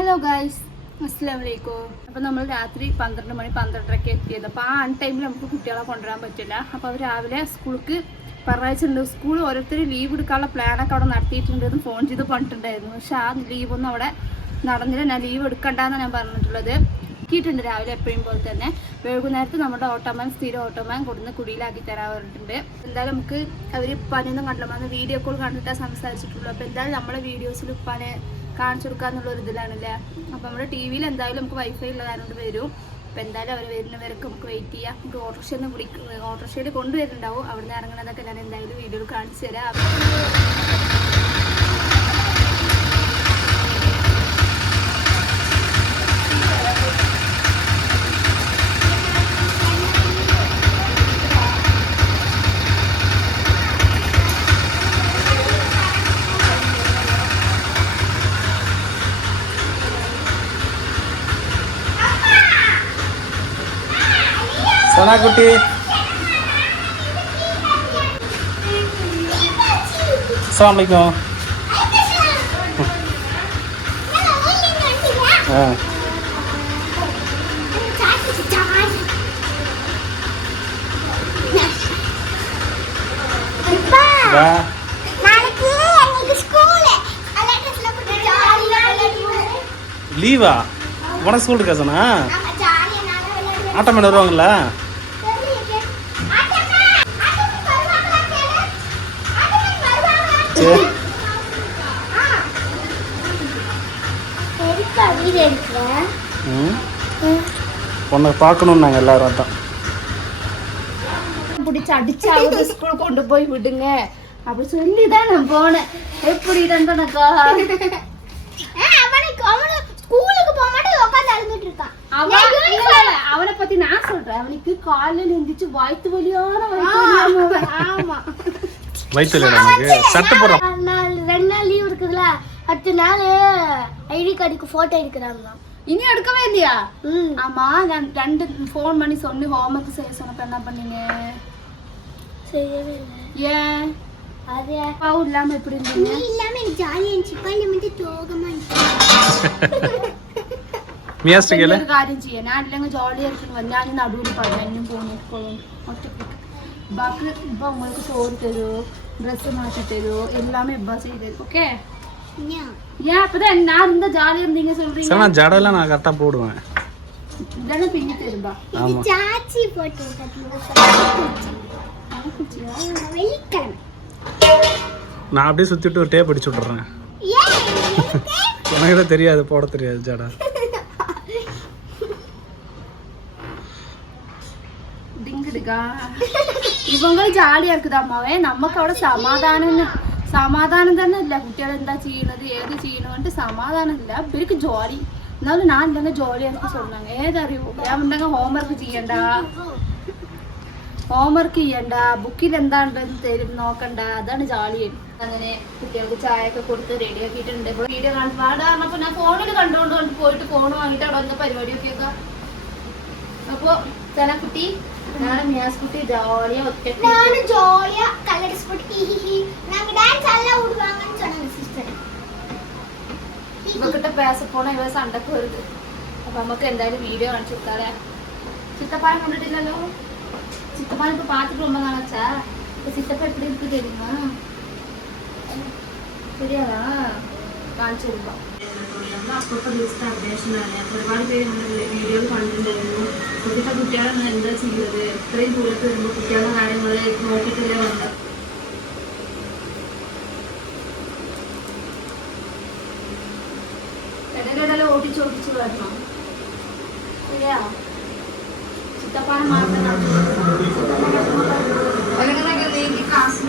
Hello guys അസ്സാം വലൈക്കും അപ്പോൾ നമ്മൾ രാത്രി പന്ത്രണ്ട് മണി പന്ത്രണ്ടരയ്ക്ക് എത്തിയത്. അപ്പോൾ ആ അൺ ടൈമിൽ നമുക്ക് കുട്ടികളെ കൊണ്ടുവരാൻ പറ്റില്ല. അപ്പോൾ അവർ രാവിലെ സ്കൂൾക്ക് പറഞ്ഞിട്ടുണ്ട് സ്കൂൾ ഓരോരുത്തർ ലീവ് എടുക്കാനുള്ള പ്ലാനൊക്കെ അവിടെ നടത്തിയിട്ടുണ്ട് എന്ന് ഫോൺ ചെയ്ത് പറഞ്ഞിട്ടുണ്ടായിരുന്നു. പക്ഷെ ആ ലീവൊന്നും അവിടെ നടന്നില്ല. ഞാൻ ലീവ് എടുക്കണ്ടെന്നാണ് ഞാൻ പറഞ്ഞിട്ടുള്ളത്. ആക്കിയിട്ടുണ്ട് രാവിലെ എപ്പോഴും പോലെ തന്നെ. വൈകുന്നേരത്ത് നമ്മുടെ ഓട്ടോമാൻ സ്ഥിരം ഓട്ടോമാൻ കൊടുന്ന് കുടിയിലാക്കി പറഞ്ഞിട്ടുണ്ട് എന്തായാലും നമുക്ക് അവർ പനിയൊന്നും കണ്ടില്ല. വീഡിയോ കോൾ കണ്ടിട്ടാണ് സംസാരിച്ചിട്ടുള്ളൂ. അപ്പോൾ എന്തായാലും നമ്മളെ വീഡിയോസിൽ ഉപ്പാനെ കാണിച്ചു കൊടുക്കാന്നുള്ള ഒരു ഇതിലാണല്ലേ? അപ്പോൾ നമ്മുടെ ടി വിയിൽ എന്തായാലും നമുക്ക് വൈഫൈ ഉള്ള കാരണം വരും. അപ്പോൾ എന്തായാലും അവർ വരുന്നവരൊക്കെ നമുക്ക് വെയിറ്റ് ചെയ്യാം. നമുക്ക് ഓട്ടോറിക്ഷ ഒന്ന് വിളിക്കും ഓട്ടോറിക്ഷയിൽ കൊണ്ടുവരുന്നുണ്ടാവും. അവിടെ നിന്ന് ഇറങ്ങുന്നതൊക്കെ ഞാൻ എന്തായാലും വീഡിയോയിൽ കാണിച്ചു തരാം. சனாக்குட்டி. அஸ்லாம் வலைக்கம் ஆ. லீவா? உனக்கு ஸ்கூல் இருக்கா சொன்னா ஆட்டோ வருவாங்களா? ம். உன்னை பார்க்கணும் நாங்கள் எல்லாரும் அதான் பிடிச்சி அடிச்சாவது ஸ்கூல் கொண்டு போய் விடுங்க. அப்படி சொல்லிதான் நான் போனேன். எப்படி தண்டனக்கா ஸ்கூலுக்கு போக மாட்டேன் உட்காந்து அழுதுட்டு இருக்கான். அவன் பத்தி நான் சொல்றேன். அவனுக்கு காலையில எந்திரிச்சு வயிற்று வலியான ஆமா. வயிற்றுல நமக்கு சட்டை போடுறோம் நாலு நாள் ரெண்டு நாள் லீவ் இருக்குதுல அடுத்த நாள் ஐடி கார்டுக்கு போட்டோ எடுக்கிறாங்க இனி எடுக்கவே இல்லையா ம் ஆமா நான் ரெண்டு ஃபோன் பண்ணி சொன்னு ஹோம்ஒர்க் செய்ய சொன்னப்ப என்ன பண்ணீங்க செய்யவே இல்லை ஏன் அது அப்பாவும் இல்லாம எப்படி இருந்தீங்க நீ இல்லாம எனக்கு ஜாலியா இருந்துச்சு பள்ளி மட்டும் தோகமா மியாஸ்ட்டு கேளு ഒരു കാര്യം ചെയ്യാം ഞാൻ അല്ലെങ്കിൽ ജോലി ആയിരിക്കും ഞാൻ നടുവിൽ പറഞ്ഞു പോണിക്കോളും ഒറ്റക്ക് ബാക്കി ഇപ്പൊ ಬಕ್ರೀದ್ ಉಂಟು ட்ரெஸ் ಡ್ರೆಸ್ மாத்திட்டது எல்லாமே அப்பா செய்தது ஓகே ஏன் அப்பதான் நான் இருந்தா ஜாலியா இருந்தீங்க சொல்றீங்க சார் நான் ஜடெல்லாம் நான் கரெக்டா போடுவேன் இதெல்லாம் பின்னி தரும்பா சாச்சி போட்டு நான் அப்படியே சுத்திட்டு ஒரு டேப் அடிச்சு விட்டுறேன் எனக்கு தான் தெரியாது போட தெரியாது ஜடா ഇവങ്ങൾ ജാലി ഇറക്കുന്നത് അമ്മാവേ നമുക്ക് അവിടെ സമാധാനം സമാധാനം തന്നെ ഇല്ല. കുട്ടികൾ എന്താ ചെയ്യണത് ഏത് ചെയ്യണോണ്ട് സമാധാനം ഇല്ല. ഇവർക്ക് ജോലി. എന്നാലും ഞാൻ ഇല്ലെങ്കിൽ ജോലി എനിക്ക് സ്വന്തം. ഏതറിയോ? ഞാൻ ഉണ്ടെങ്കിൽ ഹോംവർക്ക് ചെയ്യണ്ട. ഹോംവർക്ക് ചെയ്യണ്ട. ബുക്കിൽ എന്താണ്ടെന്ന് തരും നോക്കണ്ട. അതാണ് ജാളി. അങ്ങനെ കുട്ടികൾക്ക് ചായ ഒക്കെ കൊടുത്ത് റെഡി ആക്കിയിട്ടുണ്ട്. വീഡിയോ കാണുമ്പോൾ അവിടെ ഞാൻ ഫോണിൽ കണ്ടുകൊണ്ട് പോയിട്ട് ഫോൺ വാങ്ങിയിട്ട് അവിടെ വന്ന പരിപാടിയൊക്കെ അപ്പോൾ ചില കുട്ടി. ഞാൻ മിയാസ് കുട്ടി ജോലിയാ ഒറ്റ நானும் ஜாலியா கலர்ஸ் போட்டு ஹி ஹி ஹி நாங்க டான்ஸ் எல்லாம் விடுவாங்கன்னு சொன்னாங்க சிஸ்டர் ഇവക്കിട്ട് പേസപ്പോണ ഇവ സണ്ടക്ക് വരുത് അപ്പൊ നമുക്ക് എന്തായാലും വീഡിയോ കാണിച്ചു കൊടുക്കാല്ലേ ചിത്തപ്പാനം കണ്ടിട്ടില്ലല്ലോ ചിത്തപ്പാനം ഇപ്പൊ പാത്തിട്ട് ரொம்ப நாளாச்சா இப்ப சித்தப்பா எப்படி இருக்கு தெரியுமா ശരിയാണോ കാണിച്ചു അപ്പുറത്തെ ദിവസത്തെ അപ്ഡേഷനാണ് അപ്പൊ ഒരുപാട് പേര് നമ്മുടെ വീഡിയോയിൽ കണ്ടിട്ടുണ്ടായിരുന്നു. കുട്ടിയുടെ കുട്ടികളെന്ന് എന്താ ചെയ്യുന്നത് ഇത്രയും ദൂരത്ത് വരുമ്പോൾ കുട്ടികളുടെ കാര്യങ്ങൾ നോക്കിയിട്ടില്ലേ വന്നത്? ഇടയിലിടയിൽ ഓടിച്ച് ഓടിച്ച് വരണം. ശരിയാ മാത്രം ഒരങ്ങനെ നീക്കി ക്ലാസ്സിൽ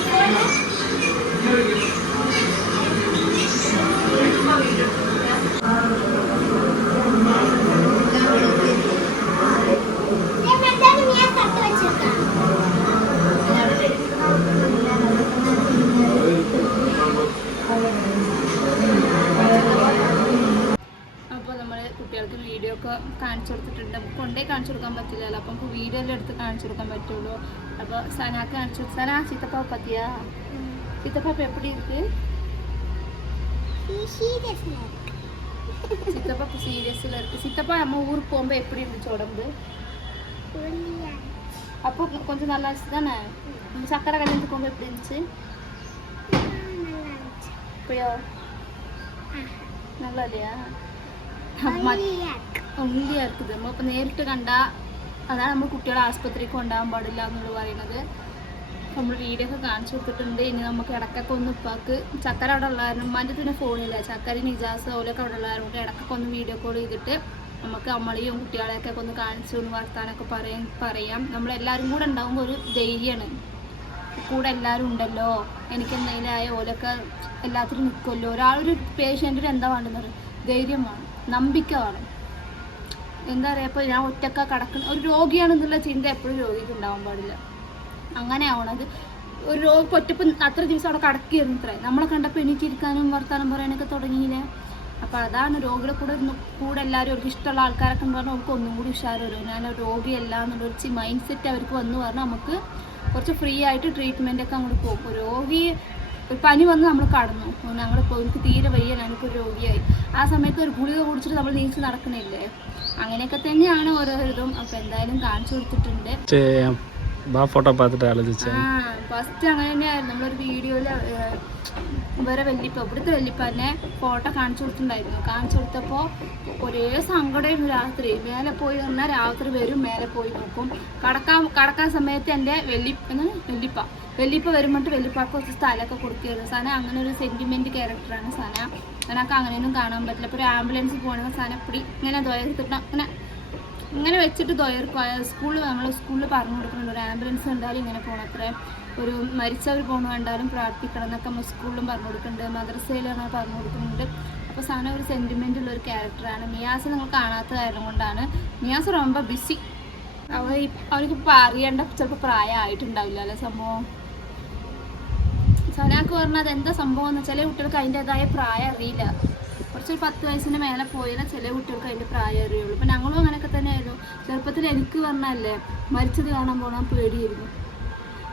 ഒക്കെ കാണിച്ചു കൊടുത്തിട്ടുണ്ട്. നമുക്ക് കൊണ്ടേ കാണിച്ചു കൊടുക്കാൻ പറ്റില്ലല്ലോ. അപ്പം നമുക്ക് വീഡിയോയിലും എടുത്ത് കാണിച്ചു കൊടുക്കാൻ പറ്റുള്ളൂ. അപ്പോൾ സനാക്ക് കാണിച്ചു സനാ സീത്തപ്പാ പത്തിയാ സീത്തപ്പാപ്പ എപ്പടി ഇരിക്ക്? சித்தப்பா இப்போ சீரியஸில் இருக்குது சித்தப்பா நம்ம ஊருக்கு போகும்போது எப்படி இருந்துச்சு உடம்பு அப்போ கொஞ்சம் நல்லா இருந்துச்சு தானே சக்கரை கல்யாணத்துக்கு போகும்போது எப்படி இருந்துச்சு இப்படியா நல்லா இல்லையா ഒന്നിയാ നമ്മളിപ്പോൾ നേരിട്ട് കണ്ടാൽ അതാണ് നമ്മൾ കുട്ടികളെ ആശുപത്രി കൊണ്ടുപോകാൻ പാടില്ല എന്നുള്ളത് പറയുന്നത്. നമ്മൾ വീഡിയോ ഒക്കെ കാണിച്ചു കൊടുത്തിട്ടുണ്ട്. ഇനി നമുക്ക് ഇടക്കൊക്കെ ഒന്ന് ഉപ്പാക്ക് ചക്കര അവിടെ ഉള്ളവരും ഉമ്മാന്റെ പിന്നെ ഫോണില്ല ചക്കരയും ഇജാസ് അവരൊക്കെ അവിടെ ഉള്ളവരും കൂടെ ഇടക്കൊക്കെ ഒന്ന് വീഡിയോ കോൾ ചെയ്തിട്ട് നമുക്ക് അമ്മളെയും കുട്ടികളെയൊക്കെ ഒന്ന് കാണിച്ചു ഒന്ന് വർത്താനൊക്കെ പറയാൻ പറയാം. നമ്മളെല്ലാവരും കൂടെ ഉണ്ടാകുമ്പോൾ ഒരു ധൈര്യമാണ് കൂടെ എല്ലാവരും ഉണ്ടല്ലോ. എനിക്ക് എന്തെങ്കിലും ആയ ഓലൊക്കെ എല്ലാത്തിനും നിൽക്കുമല്ലോ ഒരാളൊരു പേഷ്യന്റിന് എന്താ വേണ്ടെന്ന് ധൈര്യം വേണം. നമ്പിക്ക വേണം. എന്താ പറയുക ഇപ്പോൾ ഞാൻ ഒറ്റക്ക കിടക്കുന്ന ഒരു രോഗിയാണെന്നുള്ള ചിന്ത എപ്പോഴും രോഗിക്ക് ഉണ്ടാവാൻ പാടില്ല. അങ്ങനെ ആവണത് ഒരു രോഗി ഒറ്റപ്പം അത്ര ദിവസം അവിടെ കിടക്കുകയായിരുന്നു ഇത്ര നമ്മളെ കണ്ടപ്പോൾ എണീറ്റിരിക്കാനും വർത്താനം പറയാനൊക്കെ തുടങ്ങിയില്ലേ? അപ്പോൾ അതാണ് രോഗിയുടെ കൂടെ കൂടെ എല്ലാവരും അവർക്ക് ഇഷ്ടമുള്ള ആൾക്കാരൊക്കെ എന്ന് പറഞ്ഞാൽ അവർക്ക് ഒന്നും കൂടി ഉഷാറ് വരും ഞാൻ രോഗിയല്ല എന്നുള്ളൊരു മൈൻഡ് സെറ്റ് അവർക്ക് വന്നു പറഞ്ഞാൽ നമുക്ക് കുറച്ച് ഫ്രീ ആയിട്ട് ട്രീറ്റ്മെന്റൊക്കെ അങ്ങോട്ട് പോകും. രോഗി ഒരു പനി വന്ന് നമ്മൾ കടന്നു. ഞങ്ങൾ എനിക്ക് തീരെ വയ്യ ഞങ്ങൾക്കൊരു രോഗിയായി. ആ സമയത്ത് ഒരു ഗുളിക കുടിച്ചിട്ട് നമ്മൾ നീച്ച് നടക്കണില്ലേ അങ്ങനെയൊക്കെ തന്നെയാണ് ഓരോ അപ്പൊ എന്തായാലും കാണിച്ചു കൊടുത്തിട്ടുണ്ട്. ഫോട്ടോ പാത്തിട്ട് ആലോചിച്ചു. ഫസ്റ്റ് അങ്ങനെ തന്നെയായിരുന്നു. നമ്മളൊരു വീഡിയോയിൽ വേറെ വല്യപ്പ ഇവിടുത്തെ വല്യപ്പന്നെ ഫോട്ടോ കാണിച്ചു കൊടുത്തിട്ടുണ്ടായിരുന്നു. കാണിച്ചു കൊടുത്തപ്പോൾ ഒരേ സങ്കടമായിരുന്നു രാത്രി. മേലെ പോയി വന്നാൽ രാത്രി വരും മേലെ പോയി നോക്കും. കടക്കാൻ കടക്കാൻ സമയത്ത് എന്റെ വെല്ലി എന്താണ്? വെല്ലിപ്പ വലിയപ്പ വരുമ്പോൾ വലിയപ്പാക്ക് കുറച്ച് സ്ഥലമൊക്കെ കൊടുക്കുകയായിരുന്നു സാധന അങ്ങനെ ഒരു സെന്റിമെന്റ് ക്യാരക്ടറാണ് സാധന അതിനൊക്കെ അങ്ങനെയൊന്നും കാണാൻ പറ്റില്ല. അപ്പോൾ ഒരു ആംബുലൻസ് പോകണമെങ്കിൽ സാധനം എപ്പടി ഇങ്ങനെ ദ്വയർത്തിട്ട് അങ്ങനെ ഇങ്ങനെ വെച്ചിട്ട് ദ്വയർക്കുക സ്കൂളിൽ നമ്മൾ സ്കൂളിൽ പറഞ്ഞു കൊടുക്കുന്നുണ്ട്. ഒരു ആംബുലൻസ് ഉണ്ടായാലും ഇങ്ങനെ പോകണം അത്ര ഒരു മരിച്ചവർ പോകണ കണ്ടാലും പ്രാർത്ഥിക്കണം എന്നൊക്കെ നമ്മൾ സ്കൂളിലും പറഞ്ഞു കൊടുക്കുന്നുണ്ട്. മദ്രസയിലാണ് പറഞ്ഞു കൊടുക്കുന്നുണ്ട്. അപ്പോൾ സാധനം ഒരു സെന്റിമെന്റ് ഉള്ള ഒരു ക്യാരക്ടറാണ് മിയാസ് നിങ്ങൾ കാണാത്ത കാരണം കൊണ്ടാണ്. മിയാസ് റൊമ്പ ബിസി അവ അവർക്ക് ഇപ്പോൾ അറിയേണ്ട ചിലപ്പോൾ പ്രായമായിട്ടുണ്ടാവില്ല അല്ലേ സംഭവം. സനാക്ക് പറഞ്ഞത് എന്താ സംഭവം എന്ന് ചില കുട്ടികൾക്ക് അതിന്റെതായ പ്രായം അറിയില്ല. കുറച്ചൊരു പത്ത് വയസ്സിന് മേലെ പോയാൽ ചില കുട്ടികൾക്ക് അതിന്റെ പ്രായം അറിയുള്ളൂ. ഇപ്പം ഞങ്ങളും അങ്ങനെയൊക്കെ തന്നെയായിരുന്നു. ചെറുപ്പത്തിൽ എനിക്ക് പറഞ്ഞല്ലേ മരിച്ചത് കാണാൻ പോകണം പേടിയായിരുന്നു.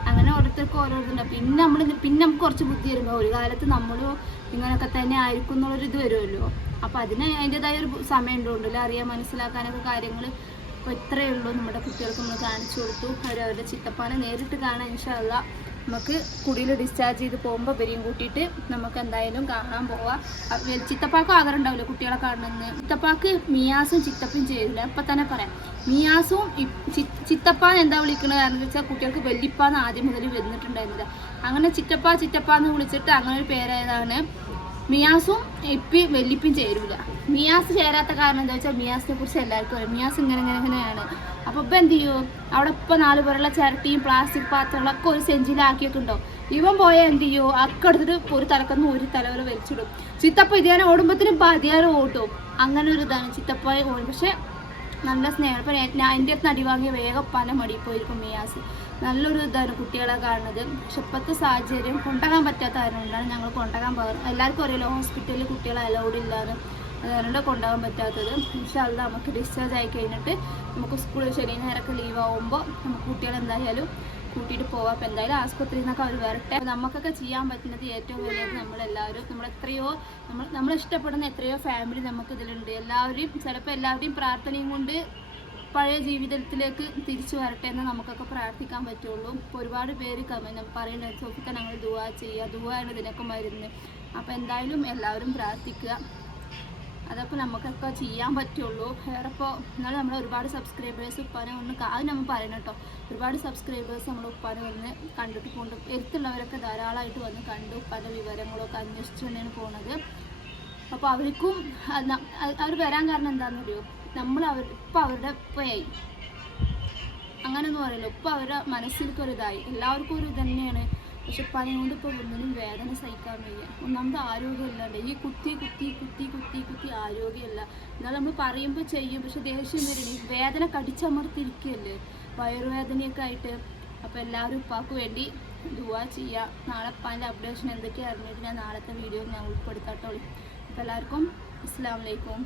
അങ്ങനെ ഓരോരുത്തർക്കും ഓരോരുത്തരുണ്ട്. പിന്നെ നമ്മൾ പിന്നെ നമുക്ക് കുറച്ച് ബുദ്ധി വരുമ്പോൾ ഒരു കാലത്ത് നമ്മളും ഇങ്ങനെയൊക്കെ തന്നെ ആയിരിക്കും എന്നുള്ളൊരു ഇത് വരുമല്ലോ. അപ്പോൾ അതിന് അതിന്റെതായ ഒരു സമയം ഉണ്ടല്ലോ അറിയാൻ മനസ്സിലാക്കാനൊക്കെ കാര്യങ്ങൾ അപ്പോൾ ഇത്രയേ ഉള്ളൂ നമ്മുടെ കുട്ടികൾക്ക് നമ്മൾ കാണിച്ചു കൊടുത്തു. അവരവരുടെ ചിത്തപ്പാനെ നേരിട്ട് കാണാൻ ഇൻഷാല്ല നമുക്ക് കുടിയിൽ ഡിസ്ചാർജ് ചെയ്ത് പോകുമ്പോൾ ഇവരെയും കൂട്ടിയിട്ട് നമുക്ക് എന്തായാലും കാണാൻ പോവാം. ചിത്തപ്പാക്കും ആഗ്രഹം ഉണ്ടാവില്ല കുട്ടികളെ കാണണമെന്ന് ചിത്തപ്പാക്ക് മിയാസും ചിത്തപ്പും ചെയ്തില്ല. അപ്പം തന്നെ പറയാം. മിയാസും ചിത്തപ്പാന്ന് എന്താ വിളിക്കുന്നത് കാരണം വെച്ചാൽ കുട്ടികൾക്ക് വെല്ലിപ്പാന്ന് ആദ്യം മുതൽ വന്നിട്ടുണ്ടായിരുന്നില്ല. അങ്ങനെ ചിറ്റപ്പ ചിറ്റപ്പ എന്ന് വിളിച്ചിട്ട് അങ്ങനെ ഒരു പേരായതാണ് മിയാസും ഇപ്പി വെല്ലിപ്പയും ചേരൂല. മിയാസ് ചേരാത്ത കാരണം എന്താ വെച്ചാൽ മിയാസിനെ കുറിച്ച് എല്ലാവർക്കും അറിയാം. മിയാസ് ഇങ്ങനെ ഇങ്ങനെ ഇങ്ങനെയാണ്. അപ്പോൾ ഇപ്പം എന്ത് ചെയ്യും? അവിടെ ഇപ്പൊ നാല് പേരുള്ള ചിരട്ടിയും പ്ലാസ്റ്റിക് പാത്രങ്ങളൊക്കെ ഒരു സെഞ്ചിലാക്കിയൊക്കെ ഉണ്ടോ ഇവൻ പോയാൽ എന്ത് ചെയ്യോ? അക്ക എടുത്തിട്ട് ഒരു തലക്കൊന്ന് ഒരു തലവരെ വലിച്ചിടും. ചിത്തപ്പ ഇതേനെ ഓടുമ്പത്തിനും പതിയാരം ഓട്ടും അങ്ങനെ ഒരു ഇതാണ് ചിത്തപ്പ ഓടും. പക്ഷെ നല്ല സ്നേഹം. ഇപ്പം എന്റെ അടുത്ത് അടിവാങ്ങിയ വേഗം പല മടി പോയിരിക്കും മിയാസ്. നല്ലൊരു ഇതാണ് കുട്ടികളെ കാണുന്നത്. പക്ഷെ ഇപ്പോഴത്തെ സാഹചര്യം കൊണ്ടുപോകാൻ പറ്റാത്ത കാരണമുണ്ടാണ് ഞങ്ങൾ കൊണ്ടുപോകാൻ പോകുന്നത് എല്ലാവർക്കും അറിയാലോ ഹോസ്പിറ്റലിൽ കുട്ടികളെ അലൗഡ് ഇല്ലാന്ന്. അതുകൊണ്ട് കൊണ്ടുപോകാൻ പറ്റാത്തത്. പക്ഷെ അത് നമുക്ക് ഡിസ്ചാർജ് ആയി കഴിഞ്ഞിട്ട് നമുക്ക് സ്കൂളിൽ ശനി ലീവ് ആകുമ്പോൾ നമുക്ക് കുട്ടികളെ എന്തായാലും കൂട്ടിയിട്ട് പോവാം അപ്പം എന്തായാലും ആസ്പത്രിയിൽ നിന്നൊക്കെ അവർ വരട്ടെ. നമുക്കൊക്കെ ചെയ്യാൻ പറ്റുന്നത് ഏറ്റവും വലിയത് നമ്മളെല്ലാവരും നമ്മൾ എത്രയോ നമ്മൾ ഇഷ്ടപ്പെടുന്ന എത്രയോ ഫാമിലി നമുക്കിതിലുണ്ട്. എല്ലാവരെയും ചിലപ്പോൾ എല്ലാവരുടെയും പ്രാർത്ഥനയും കൊണ്ട് പഴയ ജീവിതത്തിലേക്ക് തിരിച്ചു വരട്ടെ എന്ന് നമുക്കൊക്കെ പ്രാർത്ഥിക്കാൻ പറ്റുള്ളൂ. ഒരുപാട് പേര് കമനം പറയുന്നത് സോഫിക്ക ഞങ്ങൾ ദുവാ ചെയ്യുക ദുവാണ് ഇതിനൊക്കെ മരുന്ന്. അപ്പോൾ എന്തായാലും എല്ലാവരും പ്രാർത്ഥിക്കുക. അതൊക്കെ നമുക്കൊക്കെ ചെയ്യാൻ പറ്റുള്ളൂ. വേറെ ഇപ്പോൾ എന്നാലും നമ്മൾ ഒരുപാട് സബ്സ്ക്രൈബേഴ്സ് ഉപ്പാനെ ഒന്ന് അത് നമ്മൾ പറയണം കേട്ടോ. ഒരുപാട് സബ്സ്ക്രൈബേഴ്സ് നമ്മൾ ഉപ്പാനെ വന്ന് കണ്ടിട്ട് കൊണ്ട് എടുത്തുള്ളവരൊക്കെ ധാരാളമായിട്ട് വന്ന് കണ്ടു ഉപ്പാന്റെ വിവരങ്ങളൊക്കെ അന്വേഷിച്ചു തന്നെയാണ് പോണത്. അപ്പോൾ അവർക്കും അവർ വരാൻ കാരണം എന്താണെന്ന് അറിയോ നമ്മൾ അവർ ഇപ്പം അവരുടെ ഉപ്പയായി അങ്ങനെയൊന്നും പറയില്ല. ഇപ്പം അവരുടെ മനസ്സിലേക്ക് ഒരു ഇതായി എല്ലാവർക്കും ഒരു തന്നെയാണ് പക്ഷെ പനി കൊണ്ട് ഇപ്പോൾ ഒന്നിനും വേദന സഹിക്കാൻ വയ്യ. ഒന്നാമത് ആരോഗ്യമില്ലാണ്ട്. ഈ കുത്തി കുത്തി കുത്തി കുത്തി കുത്തി ആരോഗ്യമല്ല. എന്നാൽ നമ്മൾ പറയുമ്പോൾ ചെയ്യും. പക്ഷെ ദേഷ്യം വരണി വേദന കടിച്ചമർത്തിരിക്കുകയല്ലേ വയറുവേദനയൊക്കെ ആയിട്ട്. അപ്പോൾ എല്ലാവരും ഉപ്പാക്ക് വേണ്ടി ദുവാ ചെയ്യുക നാളെ ഉപ്പാന്റെ അപ്ഡേഷൻ എന്തൊക്കെയാണ് അറിഞ്ഞിട്ട് ഞാൻ നാളത്തെ വീഡിയോ ഞാൻ ഉൾപ്പെടുത്താട്ടോളൂ അപ്പോൾ എല്ലാവർക്കും അസ്സാം വലൈക്കും